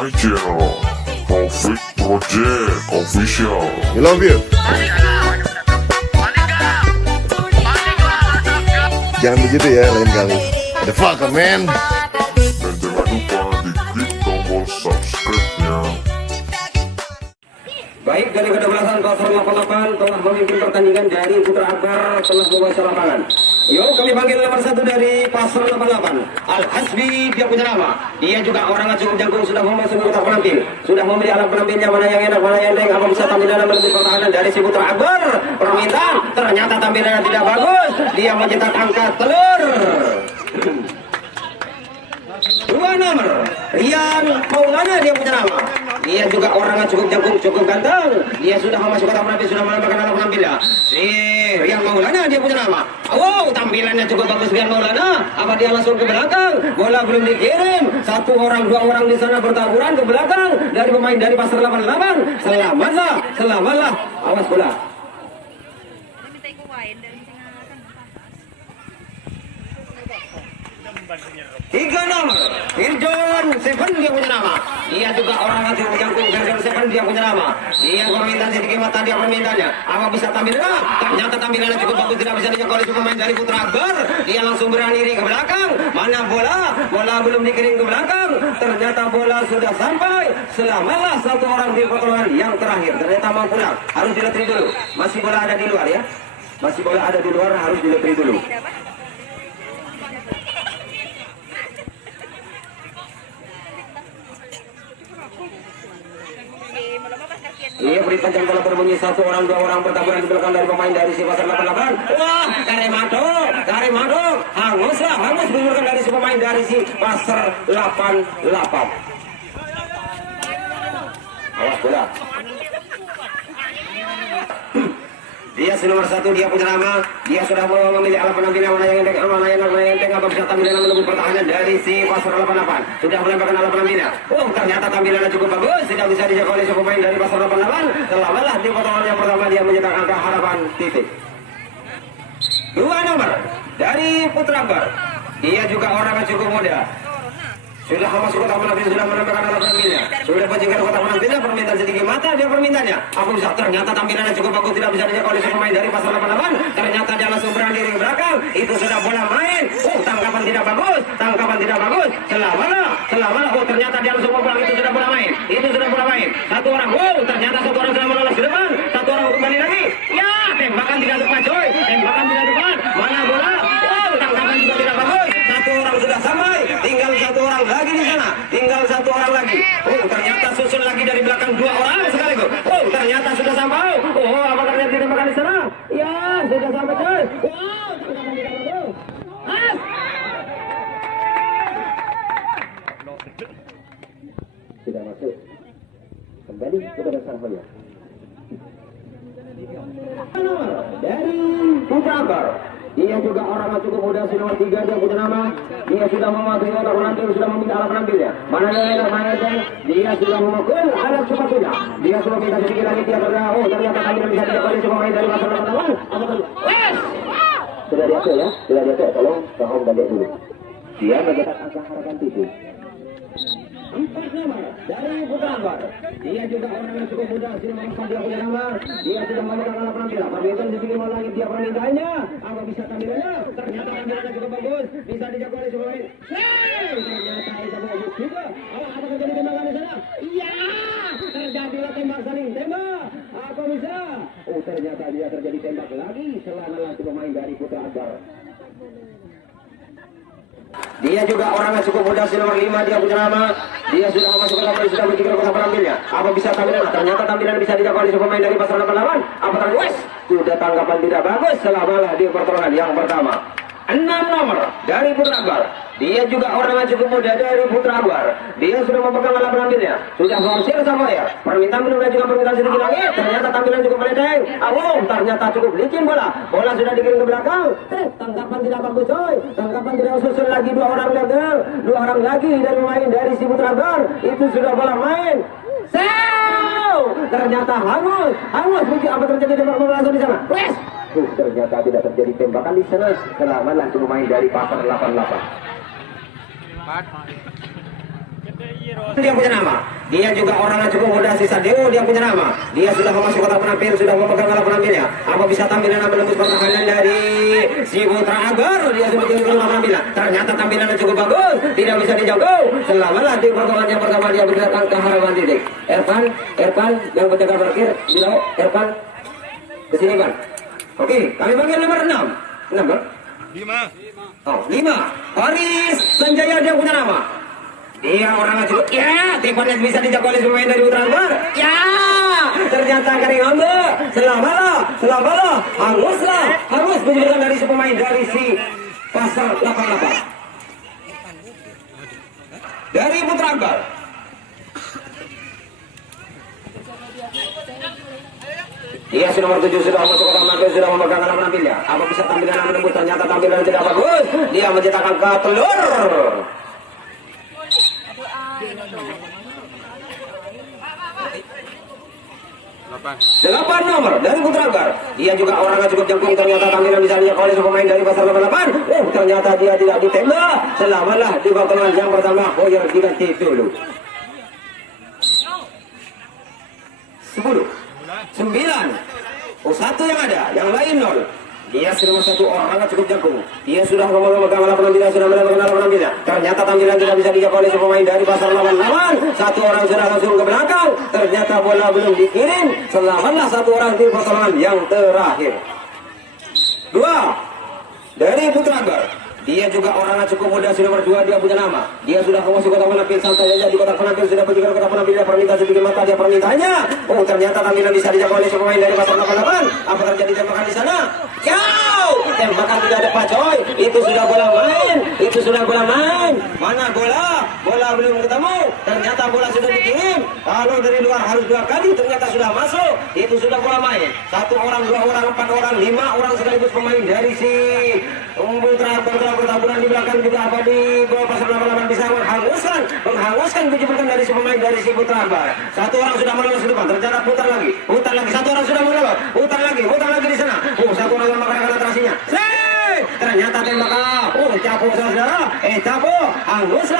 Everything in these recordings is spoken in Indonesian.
my channel, Taufik Project Official. We love you. Jangan begitu ya lain kali. The fuck man. Dan jangan lupa diklik tombol subscribe-nya. Baik, dari kedebelasan 088 telah memimpin pertandingan dari Putra Akbar telah menguasai lapangan. Yuk kami panggil nomor 1 dari Pasar 88 Al-Hasbi, dia punya nama. Dia juga orang cukup jagung, sudah memasuki kotak penampil. Sudah membeli alat penampilnya, mana yang enak, mana yang enteng. Apa bisa tampilan menuju pertahanan dari si Putra Akbar. Permintaan, ternyata tampilannya tidak bagus. Dia mencetak angka telur. Dua nomor Rian Maulana, dia punya nama. Dia juga orangnya cukup jagung, cukup ganteng. Dia sudah memasuki kotak penampil, sudah menambahkan alat penampilnya. Si Rian Maulana, dia punya nama. Wow, tampilannya cukup bagus Rian Maulana. Apa dia langsung ke belakang? Bola belum dikirim. Satu orang, dua orang di sana bertaburan ke belakang dari pemain dari Pasar 88. Selamatlah. Awas bola. Tiga nomor Firjon Seven, dia punya nama. Dia juga orang yang jangkung. Firjon Seven, dia punya nama. Dia permintaan sedikit mata, dia permintaannya. Apa bisa tampilnya? Ternyata tampilannya cukup bagus, tidak bisa dijangkau oleh pemain dari Putra Akbar. Dia langsung berani ke belakang. Mana bola? Bola belum dikirim ke belakang. Ternyata bola sudah sampai. Selamatlah satu orang di pertolongan yang terakhir. Ternyata mau pulang. Harus diletri dulu. Masih bola ada di luar ya. Masih bola ada di luar, harus diletri dulu. Ia beri panjang bola berbunyi, satu orang, dua orang bertaburan di belakang dari pemain dari si Pasar 88. Wah, Karemado, hangus menurunkan dari si pemain dari si Pasar 88. Awas bola. Dia si nomor 1, dia punya nama. Dia sudah memilih alat penampilnya, mana yang enteng, apa bisa tampilan menunggu pertahanan dari si Pasar 88. Sudah menambahkan alat penampilnya. Oh, ternyata tampilannya cukup bagus, tidak bisa dijangkau oleh pemain dari Pasar 88. Selamatlah di potongan yang pertama, dia mencetak angka harapan titik. Dua nomor dari Putra Akbar. Dia juga orang yang cukup muda. Sudah masuk kotak penampil, sudah menambahkan alat penampilnya. Sudah menjaga kotak penampilnya, permintaan sedikit mata, dia permintaannya. Aku bisa, ternyata tampilannya cukup bagus, tidak bisa dijangkau oleh pemain dari Pasar 88. Ternyata dia langsung berani ke belakang. Itu sudah bola main. Oh, tangkapan tidak bagus. Selamatlah. Oh, ternyata dia langsung mempulang. Itu sudah bola main. Satu orang. Oh, ternyata satu orang sudah melolos ke depan. Satu orang kembali lagi. Ya, tembakan tidak tepat, coy. Mana bola? Oh, tangkapan juga tidak bagus. Satu orang sudah sampai. Tinggal satu orang lagi di sana. Oh, ternyata susul lagi dari belakang dua orang sekaligus. Oh, ternyata sudah sampai. Oh, apa ternyata ditembakkan di sana? Ya, sudah sampai, coy. Wow, tangkapan tidak bagus. Tidak masuk. Kembali kepada Sarhoya. Dari Putra Akbar. Dia juga orang yang cukup muda, si nomor 3, dia punya nama. Dia sudah memasuki kotak penampil, sudah meminta alat penampilnya. Mana yang dia sudah memukul alat sepatunya. Dia sudah minta sedikit lagi, dia berdoa. Oh, ternyata kami bisa tidak boleh semua main dari Pasar 88. Sudah diatur, tolong Om balik dulu. Dia mencetak angka harapan titik. 4 nomor dari Putra Akbar. Dia juga orang yang cukup muda, si nomor 4, dia punya nama. Dia sudah memegang alat penampilan. Permintaan sedikit mau lagi, dia permintaannya. Apa bisa tampilannya? Ternyata tampilannya cukup bagus, bisa dijangkau oleh semua main. Ternyata bisa bagus juga. Apa terjadi tembakan di sana? Iya, terjadilah tembak saling tembak. Apa bisa? Oh, ternyata dia terjadi tembak lagi. Selamatlah pemain dari Putra Akbar. Dia juga orang yang cukup muda, si nomor 5, dia punya nama. Dia sudah masuk ke kotak, sudah berpikir kotak penampilnya. Apa bisa tampilan? Ternyata tampilan bisa dijangkau oleh pemain dari Pasar 88. Apa terjadi? Sudah tanggapan tidak bagus. Selamatlah di pertolongan yang pertama. 6 nomor dari Putra Akbar. Dia juga orang yang cukup muda dari Putra Akbar. Dia sudah memegang alat penampilnya. Sudah forsir sama ya. Permintaan menunda juga permintaan sedikit lagi. Ternyata tampilan cukup meledeng. Ternyata cukup licin bola. Bola sudah dikirim ke belakang. Tangkapan tidak bagus, coy. Tangkapan tidak susul lagi, dua orang gagal. Dua orang lagi dari main dari si Putra Akbar. Itu sudah bola main. Ternyata hangus. Apa terjadi tembak bola langsung di sana? Ternyata tidak terjadi tembakan di sana. Selamatlah pemain dari Pasar 88. Dia punya nama. Dia juga orang yang cukup muda sisa Dewo, dia punya nama. Dia sudah masuk kotak penampil, sudah memegang alat penampilnya. Apa bisa tampilan menembus pertahanan dari si Putra Agar? Dia sudah tinggal rumah penampilan. Ternyata tampilannya cukup bagus, tidak bisa dijangkau. Selamalah di pertemuan yang pertama dia berdatang ke harapan titik. Ervan yang berjaga parkir, bilau Ervan kesini kan. Oke, kami panggil nomor 6. Nomor 5. Oh, 5. Haris Sanjaya dia punya nama. Dia orang cukup, ya, tempat bisa dijaga oleh pemain dari Putra Agar. Ya, ternyata kering hamba. Selamalah, harus menjadikan dari si pemain dari si Pasar 88. Dari Putra Agar. Dia sudah nomor 7, sudah masuk kotak penampilan, sudah memegang alat penampilannya. Apa bisa tampilan menembus? Ternyata tampilan tidak bagus. Dia menciptakan ke telur. 8 nomor dari Putra Agar. Dia juga orangnya cukup jangkung. Ternyata tampilan bisa dijangkau oleh pemain dari Pasar 88. Ternyata dia tidak ditembak. Selamalah di pertemuan yang pertama. Hoyer diganti dulu. 10, 9. Oh, 1 yang ada, yang lain 0. Dia sudah satu orang cukup jago. Dia sudah memegang alat penampilan, sudah memegang alat penampilan. Ternyata tampilan tidak bisa dijangkau oleh pemain dari Pasar 88. 1 orang sudah langsung ke belakang. Ternyata bola belum dikirim. Selamatlah 1 orang di pertolongan yang terakhir. 2 dari Putra Agar. Dia juga orangnya cukup muda, si nomor 2 dia punya nama. Dia sudah masuk kotak penampilan, santai saja di kotak penampilan, sudah pergi ke kotak penampilan, permintaan sedikit mata dia permintaannya. Oh, ternyata tampilan bisa dijangkau oleh pemain dari Pasar 88. Apa terjadi tembakan di sana? Jauh! Tembakan tidak ada coy. Itu sudah bola main. Mana bola? Bola belum ketemu. Ternyata bola sudah dikirim. Kalau dari luar harus 2 kali, ternyata sudah masuk. Itu sudah bola main. 1 orang, 2 orang, 4 orang, 5 orang sekaligus pemain dari si Putra pertaburan di belakang juga apa di bawah Pasar 88 bisa menghanguskan kecepatan dari si pemain dari si Putra Agar. 1 orang sudah melolos ke depan, ternyata putar lagi. 1 orang sudah melolos, putar lagi di sana. 1 orang yang makan atrasinya. Ternyata tembakan. Capo saudara. Capo hangus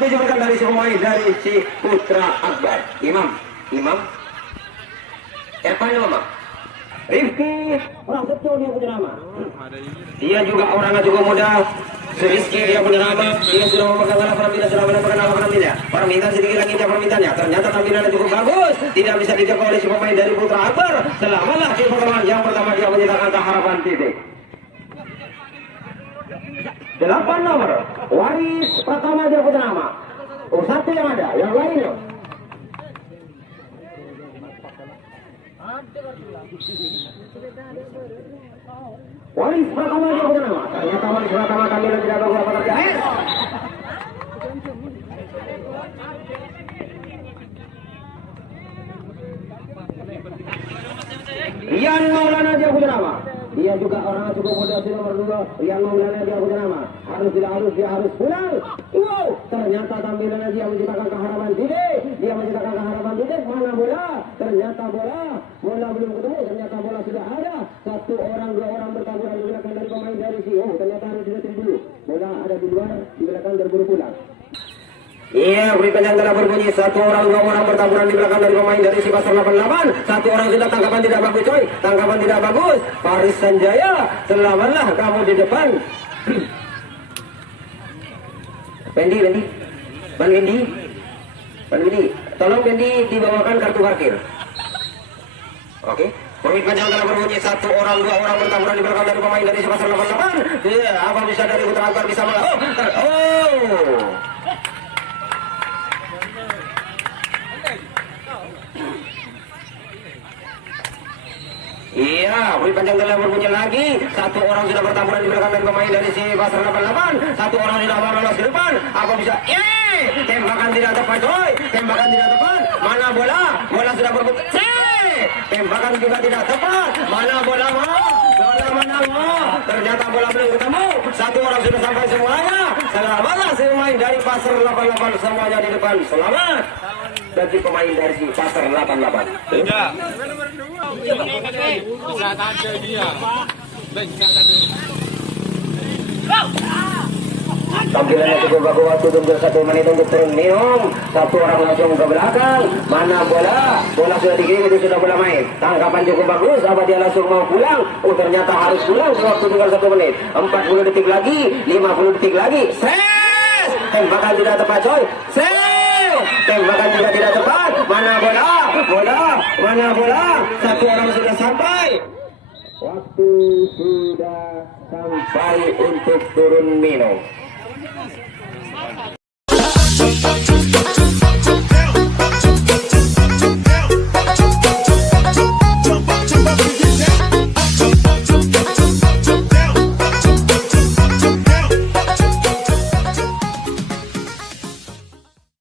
kecepatan dari si pemain dari si Putra Agar. Imam. Ervan nama. Rifki, orang betul dia punya nama. Dia juga orangnya juga muda. Rizky dia punya nama. Dia sudah memegang alat penampilan, sudah memegang alat penampilannya. Permintaan sedikit lagi dia permintaannya. Ternyata tampilannya cukup bagus. Tidak bisa dijangkau oleh si pemain dari Putra Agar. Selamalah di pertemuan yang pertama dia menyatakan harapan titik. 8 nomor. Waris pertama dia punya nama. 1 yang ada, yang lainnya. Waris pertama dia punya nama. Ternyata waris pertama kami tidak tahu apa terjadi. Rian Maulana dia punya nama. Dia juga orang cukup muda si nomor 2. Rian Maulana dia punya nama. Dia harus pulang. Wow, ternyata tampilannya dia menciptakan keharapan titik. Mana bola? Ternyata bola belum ketemu. Ternyata bola sudah ada. 1 orang, 2 orang bertaburan di belakang dari pemain dari si. Ternyata harus dilihat dulu. Bola ada di luar, di belakang terburu pulang. Iya, berikan yang telah berbunyi. 1 orang, 2 orang bertaburan di belakang dari pemain dari si Pasar 88. 1 orang sudah tangkapan tidak bagus coy. Tangkapan tidak bagus. Haris Sanjaya, selamatlah kamu di depan. Pendi, tolong Pendi dibawakan kartu parkir. Oke. Pemimpin yang telah berbunyi. 1 orang, 2 orang bertaburan di belakang dari pemain dari si Pasar 88. Iya, apa bisa dari Putra Agar bisa melakukan? Iya, beri panjang telah berbunyi lagi. 1 orang sudah bertaburan di belakang dari pemain dari si Pasar 88. 1 orang sudah lolos ke depan. Apa bisa? Tembakan tidak tepat, coy. Tembakan tidak tepat. Mana bola? Bola sudah berbunyi. Tembakan juga tidak tepat. Mana bola mana? Ternyata bola belum ketemu. 1 orang sudah sampai semuanya. Selamatlah si pemain dari Pasar 88 semuanya di depan. Selamat bagi pemain dari si Pasar 88. Tidak. Bisa saja dia. Tampilannya cukup bagus, waktu tunggu 1 menit untuk turun minum. Satu orang langsung ke belakang. Mana bola? Bola sudah dikirim, itu sudah bola main. Tangkapan cukup bagus, apa dia langsung mau pulang? Oh ternyata harus pulang, waktu tinggal 1 menit. 40 detik lagi, 50 detik lagi. Ses! Tembakan tidak tepat coy. Ses! Tembakan juga tidak tepat. Mana bola? Bola? Mana bola? Satu orang sudah sampai. Waktu sudah sampai untuk turun minum.